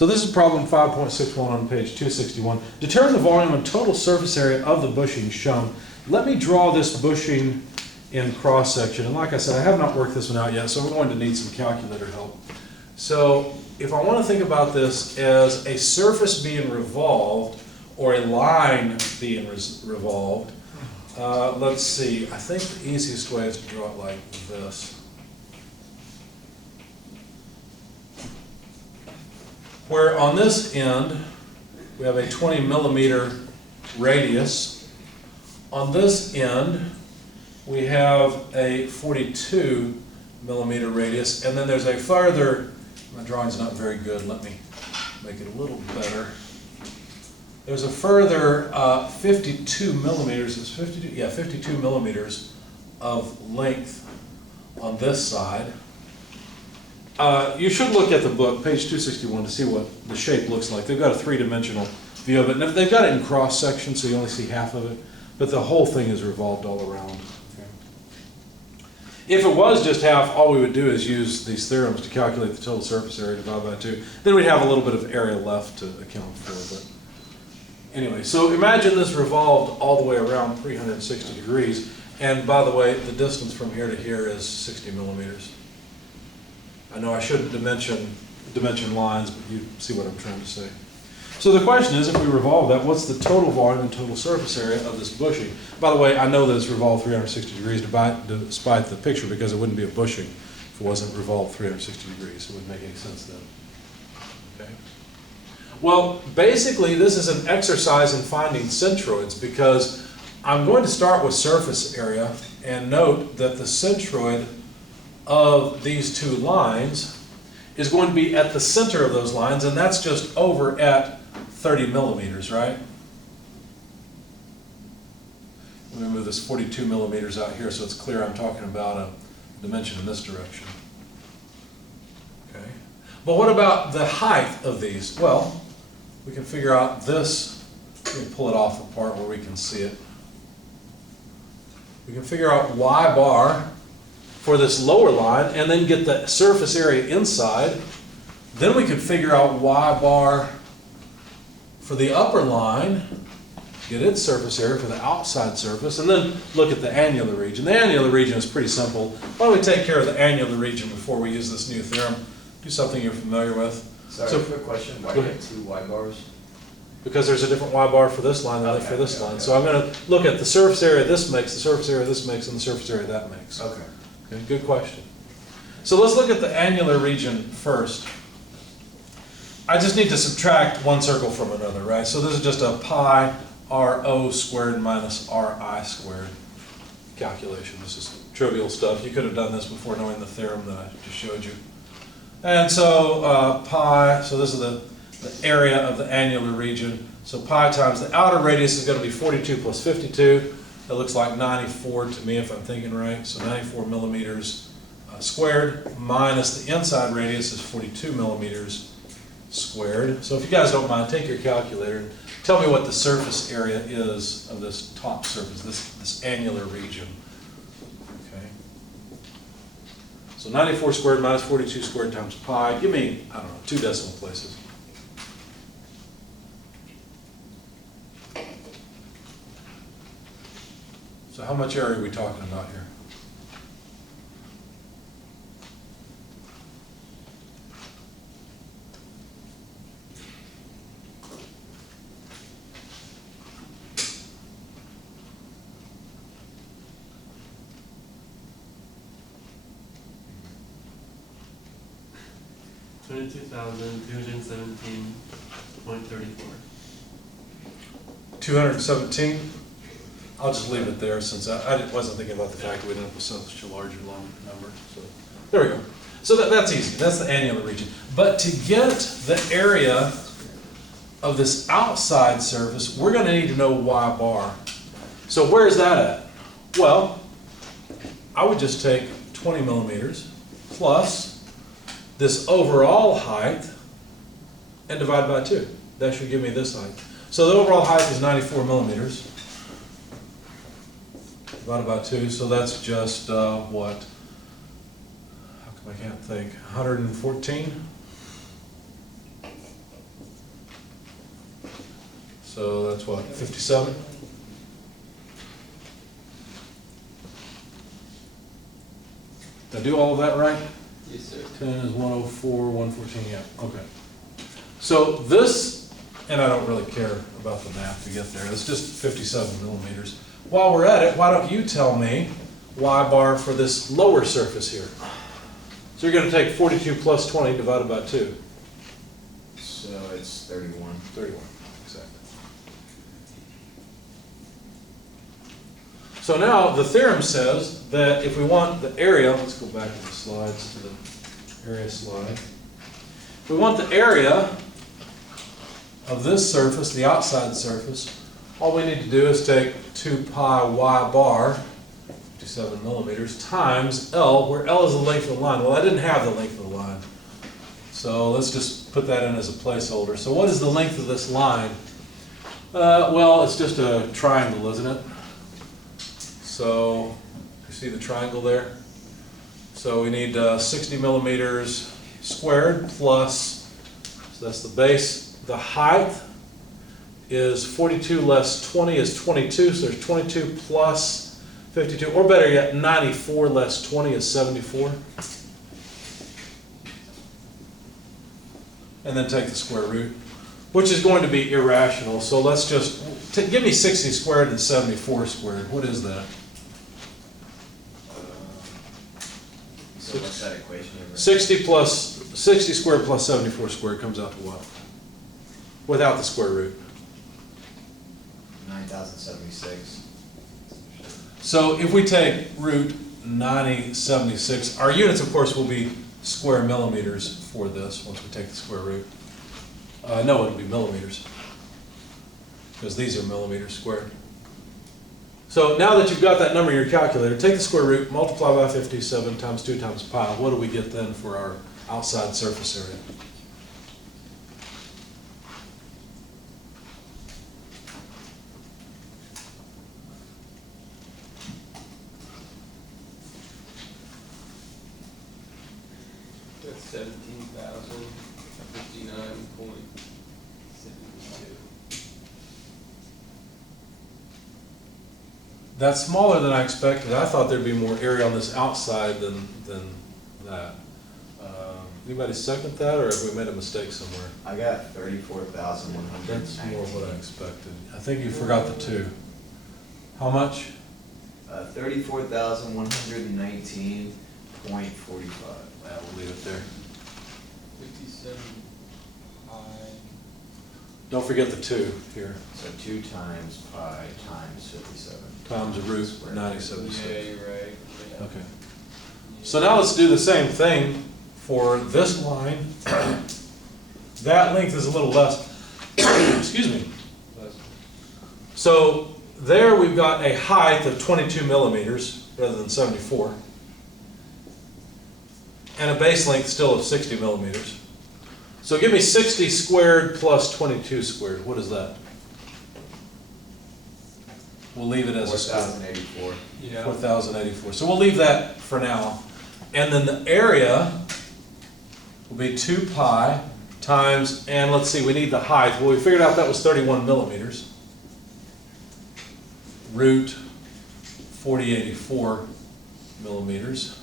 So this is problem 5.61 on page 261. Determine the volume and total surface area of the bushing shown. Let me draw this bushing in cross section. And like I said, I have not worked this one out yet, so we're going to need some calculator help. So if I want to think about this as a surface being revolved or a line being revolved, let's see. I think the easiest way is to draw it like this. Where on this end, we have a 20 millimeter radius. On this end, we have a 42 millimeter radius, and then there's a further, my drawing's not very good, let me make it a little better. There's a further 52 millimeters, it's 52, yeah, 52 millimeters of length on this side. You should look at the book, page 261, to see what the shape looks like. They've got a three-dimensional view of it, and they've got it in cross section, so you only see half of it, but the whole thing is revolved all around. Okay. If it was just half, all we would do is use these theorems to calculate the total surface area divided by 2. Then we'd have a little bit of area left to account for. But anyway, so imagine this revolved all the way around 360 degrees, and by the way, the distance from here to here is 60 millimeters. I know I shouldn't dimension lines, but you see what I'm trying to say. So the question is, if we revolve that, what's the total volume and total surface area of this bushing? By the way, I know that it's revolved 360 degrees despite the picture, because it wouldn't be a bushing if it wasn't revolved 360 degrees. It wouldn't make any sense then. Okay. Well, basically, this is an exercise in finding centroids, because I'm going to start with surface area, and note that the centroid of these two lines is going to be at the center of those lines, and that's just over at 30 millimeters, right? Let me move this 42 millimeters out here so it's clear I'm talking about a dimension in this direction. Okay. But what about the height of these? Well, we can figure out this. Let me pull it off the part where we can see it. We can figure out y bar for this lower line, and then get the surface area inside. Then we can figure out y bar for the upper line, get its surface area for the outside surface, and then look at the annular region. The annular region is pretty simple. Why don't we take care of the annular region before we use this new theorem? Do something you're familiar with. Sorry, So, quick question. Why do you have two y bars? because there's a different y bar for this line than for this line. So I'm going to look at the surface area this makes, the surface area this makes, and the surface area that makes. Okay. Okay, good question. So let's look at the annular region first. I just need to subtract one circle from another, right? So this is just a pi rho squared minus ri squared calculation. This is trivial stuff. You could have done this before knowing the theorem that I just showed you. And so pi, so this is the area of the annular region. So pi times the outer radius is going to be 42 plus 52. That looks like 94 to me if I'm thinking right. So 94 millimeters squared minus the inside radius is 42 millimeters squared. So if you guys don't mind, take your calculator and tell me what the surface area is of this top surface, this annular region. Okay. So 94 squared minus 42 squared times pi. Give me, I don't know, 2 decimal places. So how much area are we talking about here? $22,217.34. 217? I'll just leave it there since I wasn't thinking about the fact that we ended up with such a larger number. So there we go. So that's easy. That's the annular region. But to get the area of this outside surface, we're going to need to know y bar. So where's that at? Well, I would just take 20 millimeters plus this overall height and divide by 2. That should give me this height. So the overall height is 94 millimeters. Divided by 2, so that's just what? How come I can't think? 114? So that's what, 57? Did I do all of that right? Yes, sir. 10 is 104, 114, yeah, okay. So this, and I don't really care about the math to get there, it's just 57 millimeters. While we're at it, why don't you tell me Y bar for this lower surface here? So you're gonna take 42 plus 20 divided by 2. So it's 31. 31, exactly. So now the theorem says that if we want the area, let's go back to the slides, to the area slide. If we want the area of this surface, the outside surface, all we need to do is take 2 pi y bar, 57 millimeters, times L, where L is the length of the line. Well, I didn't have the length of the line. So let's just put that in as a placeholder. So what is the length of this line? Well, it's just a triangle, isn't it? So, you see the triangle there? So we need 60 millimeters squared plus, so that's the base. The height is 42 less 20 is 22, so there's 22 plus 52, or better yet, 94 less 20 is 74. And then take the square root, which is going to be irrational. So let's just, give me 60 squared and 74 squared. What is that? So what's that equation? 60 squared plus 74 squared comes out to what? Without the square root. 9,076. So if we take root 9076, our units of course will be square millimeters for this once we take the square root. No, it'll be millimeters, because these are millimeters squared. So now that you've got that number in your calculator, take the square root, multiply by 57 times 2 times pi. What do we get then for our outside surface area? That's 17,059.72. That's smaller than I expected. I thought there'd be more area on this outside than that. Anybody second that, or have we made a mistake somewhere? I got 34,119. That's more what I expected. I think you forgot the 2. How much? 34,119.45. We'll leave it there. 57 pi. Don't forget the 2 here. So 2 times pi times 57. Times the root 9076. Yeah, you're right. Yeah. Okay. So now let's do the same thing for this line. That length is a little less. Excuse me. So there we've got a height of 22 millimeters rather than 74. And a base length still of 60 millimeters. So give me 60 squared plus 22 squared. What is that? We'll leave it as a square. 4,084. Yeah. 4,084. So we'll leave that for now. And then the area will be 2 pi times, and let's see, we need the height. Well, we figured out that was 31 millimeters. Root 4084 millimeters.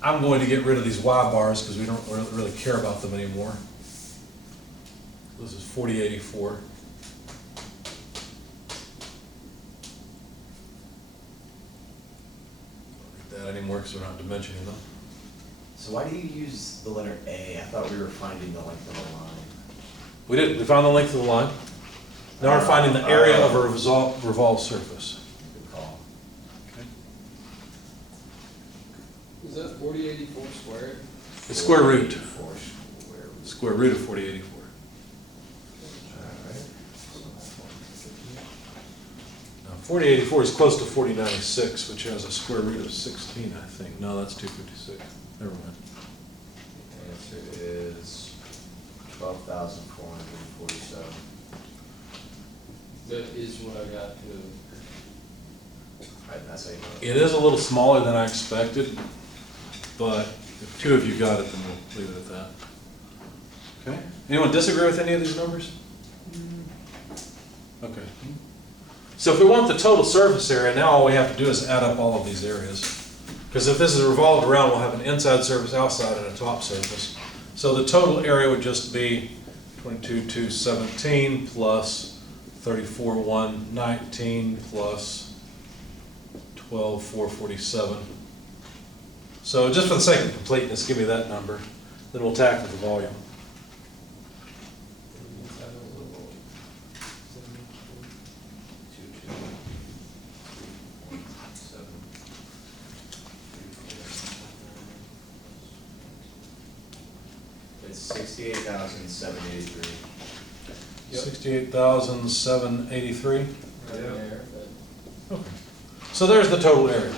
I'm going to get rid of these Y bars because we don't really care about them anymore. This is 4084. Don't read that anymore because we're not dimensioning them. So why do you use the letter A? I thought we were finding the length of the line. We did. We found the length of the line. Now we're finding the area of a revolved surface. Good call. Is that 4084 squared? It's square root. 4 square root. Square root of 4084. Alright. Now 4084 is close to 4096, which has a square root of 16, I think. No, that's 256. Never mind. Answer is 12,447. That is what I got to. Right, that's how you know. It is a little smaller than I expected, but if 2 of you got it, then we'll leave it at that. Okay? Anyone disagree with any of these numbers? Okay. So if we want the total surface area, now all we have to do is add up all of these areas. Because if this is revolved around, we'll have an inside surface, outside, and a top surface. So the total area would just be 22,217 plus 34,119 plus 12,447. So just for the sake of completeness, give me that number. Then we'll tackle the volume. It's 68,783. Yep. 68,783. Right there, Okay. So there's the total area.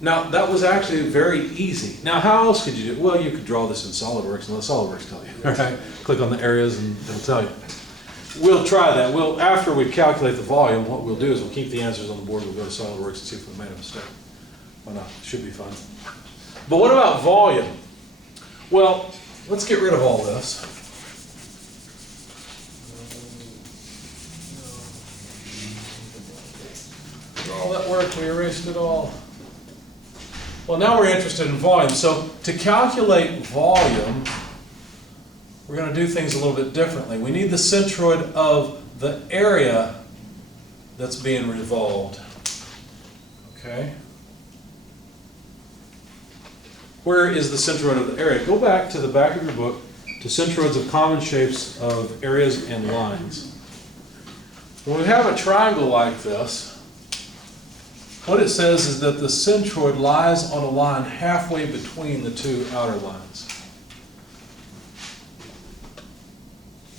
Now, that was actually very easy. Now, how else could you do it? Well, you could draw this in SolidWorks and let SolidWorks tell you. Right? Click on the areas and it'll tell you. We'll try that. After we calculate the volume, what we'll do is we'll keep the answers on the board. We'll go to SolidWorks and see if we made a mistake. Why not? Should be fun. But what about volume? Well, let's get rid of all this. For all that work, we erased it all. Well, now we're interested in volume. So to calculate volume, we're going to do things a little bit differently. We need the centroid of the area that's being revolved. Okay? Where is the centroid of the area? Go back to the back of your book to centroids of common shapes of areas and lines. When we have a triangle like this, what it says is that the centroid lies on a line halfway between the two outer lines.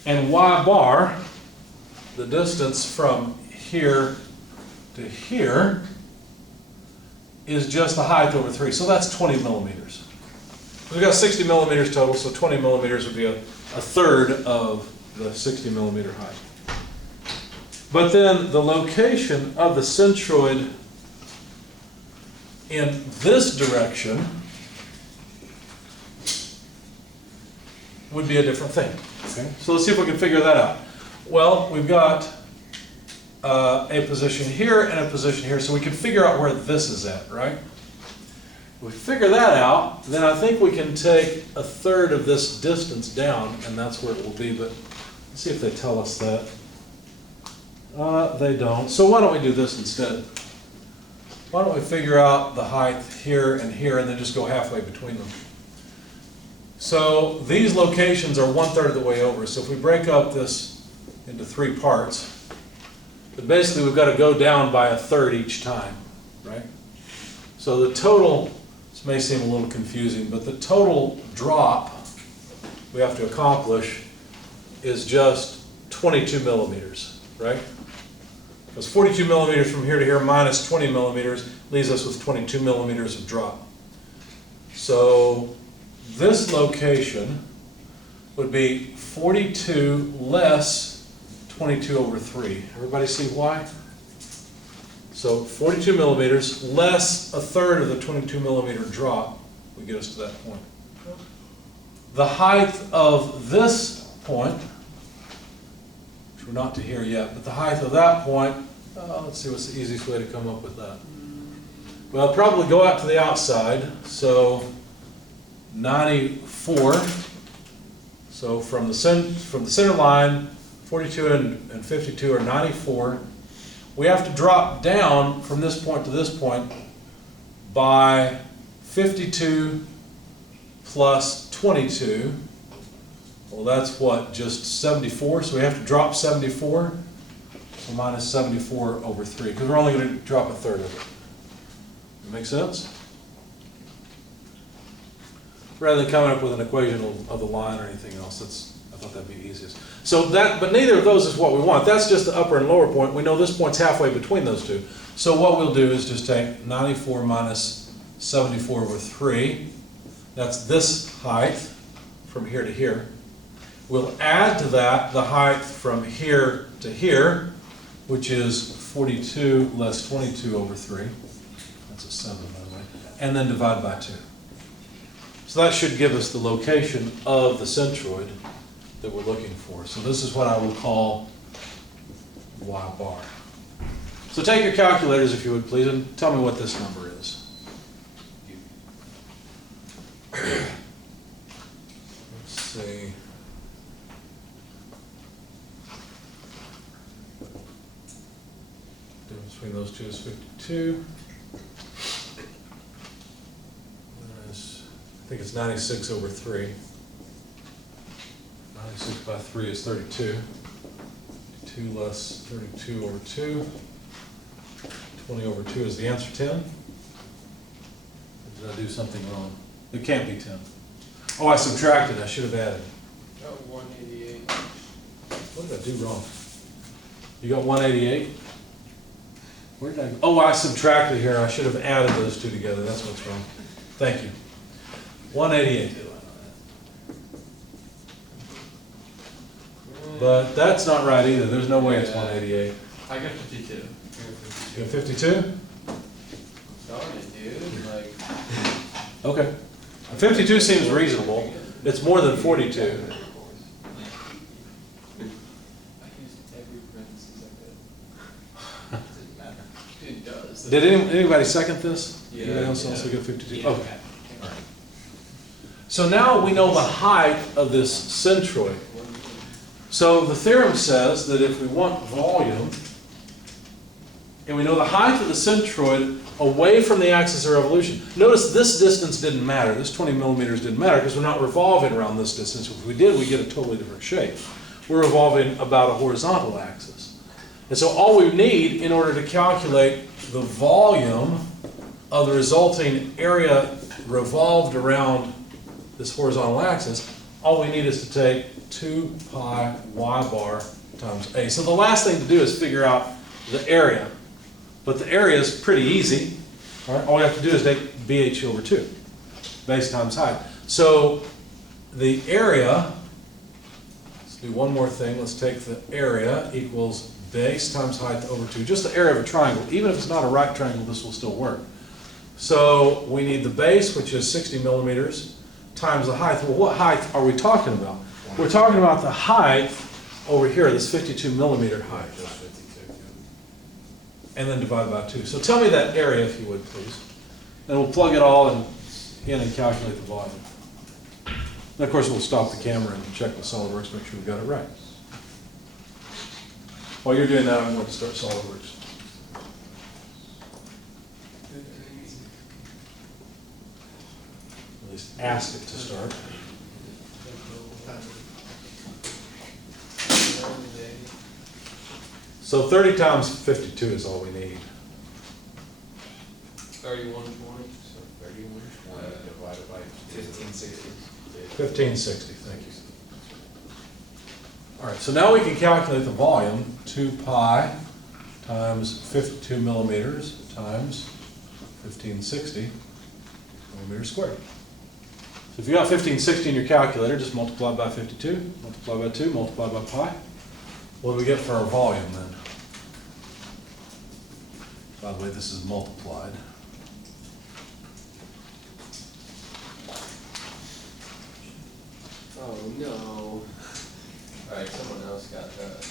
And y bar, the distance from here to here, is just the height over 3. So that's 20 millimeters. We've got 60 millimeters total, so 20 millimeters would be a third of the 60 millimeter height. But then the location of the centroid in this direction would be a different thing. Okay? So let's see if we can figure that out. Well, we've got a position here and a position here, so we can figure out where this is at, right? If we figure that out, then I think we can take a third of this distance down, and that's where it will be, but let's see if they tell us that. They don't. So why don't we do this instead? Why don't we figure out the height here, and then just go halfway between them. So these locations are 1/3 of the way over. So if we break up this into 3 parts, but basically we've got to go down by 1/3 each time, right? So the total, this may seem a little confusing, but the total drop we have to accomplish is just 22 millimeters, right? Because 42 millimeters from here to here minus 20 millimeters leaves us with 22 millimeters of drop. So this location would be 42 less 22 over 3. Everybody see why? So 42 millimeters less 1/3 of the 22 millimeter drop would get us to that point. The height of this point, which we're not to here yet, but the height of that point, let's see what's the easiest way to come up with that. Well, probably go out to the outside, so 94. So from the center line, 42 and 52 are 94. We have to drop down from this point to this point by 52 plus 22. Well, that's what, just 74? So we have to drop 74. So minus 74 over 3, because we're only going to drop 1/3 of it. That make sense? Rather than coming up with an equation of the line or anything else, I thought that'd be easiest. So that, but neither of those is what we want. That's just the upper and lower point. We know this point's halfway between those two. So what we'll do is just take 94 minus 74 over 3. That's this height from here to here. We'll add to that the height from here to here, which is 42 less 22 over 3. That's a 7, by the way. And then divide by 2. So that should give us the location of the centroid that we're looking for. So this is what I will call y bar. So take your calculators if you would please and tell me what this number is. Let's see. Difference between those two is 52. I think it's 96 over 3. 96 by 3 is 32. 2 less 32 over 2. 20 over 2 is the answer, 10. Or did I do something wrong? It can't be 10. Oh, I subtracted. I should have added. Oh, 188. What did I do wrong? You got 188? Where did I go? Oh, I subtracted here. I should have added those two together. That's what's wrong. Thank you. 188. But that's not right either. There's no way it's 188. I got 52. You got 52? Darn it, dude. Like, Okay. 52 seems reasonable. It's more than 42. I used every parentheses I could. Didn't matter. It does. Did anybody second this? Yeah. Anybody else also get 52? Yeah. Okay. All right. So now we know the height of this centroid. So the theorem says that if we want volume, and we know the height of the centroid away from the axis of revolution. Notice this distance didn't matter. This 20 millimeters didn't matter because we're not revolving around this distance. If we did, we get a totally different shape. We're revolving about a horizontal axis. And so all we need in order to calculate the volume of the resulting area revolved around this horizontal axis, all we need is to take 2 pi y bar times a. So the last thing to do is figure out the area. But the area is pretty easy. All right? All we have to do is take BH over 2, base times height. So the area, let's do one more thing. Let's take the area equals base times height over 2, just the area of a triangle. Even if it's not a right triangle, this will still work. So we need the base, which is 60 millimeters, times the height. Well, what height are we talking about? We're talking about the height over here, this 52 millimeter height. And then divide by 2. So tell me that area, if you would, please. And we'll plug it all in and calculate the volume. And of course, we'll stop the camera and check with SOLIDWORKS, make sure we got it right. While you're doing that, I'm going to start SOLIDWORKS. At least ask it to start. So 30 times 52 is all we need. 3120, so 3120 divided by 1560. 1560, thank you. All right, so now we can calculate the volume, 2 pi times 52 millimeters times 1560 millimeters squared. So if you got 1560 in your calculator, just multiply by 52, multiply by 2, multiply by pi. What do we get for our volume then? By the way, this is multiplied. Oh no. Alright, someone else got that.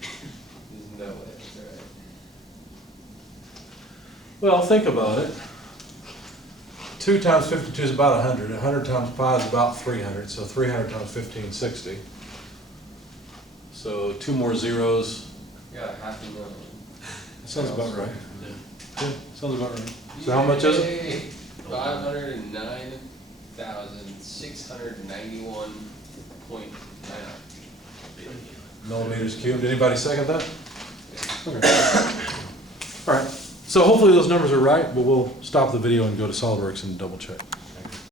There's no way that's right. Well, think about it. 2 times 52 is about 100. 100 times pi is about 300. So 300 times 1560. So 2 more zeros. Yeah, $500,000. That sounds about right. Yeah, sounds about right. So how much is it? 509,691.9. Millimeters cubed. Anybody second that? Okay. All right. So hopefully those numbers are right, but we'll stop the video and go to SOLIDWORKS and double check.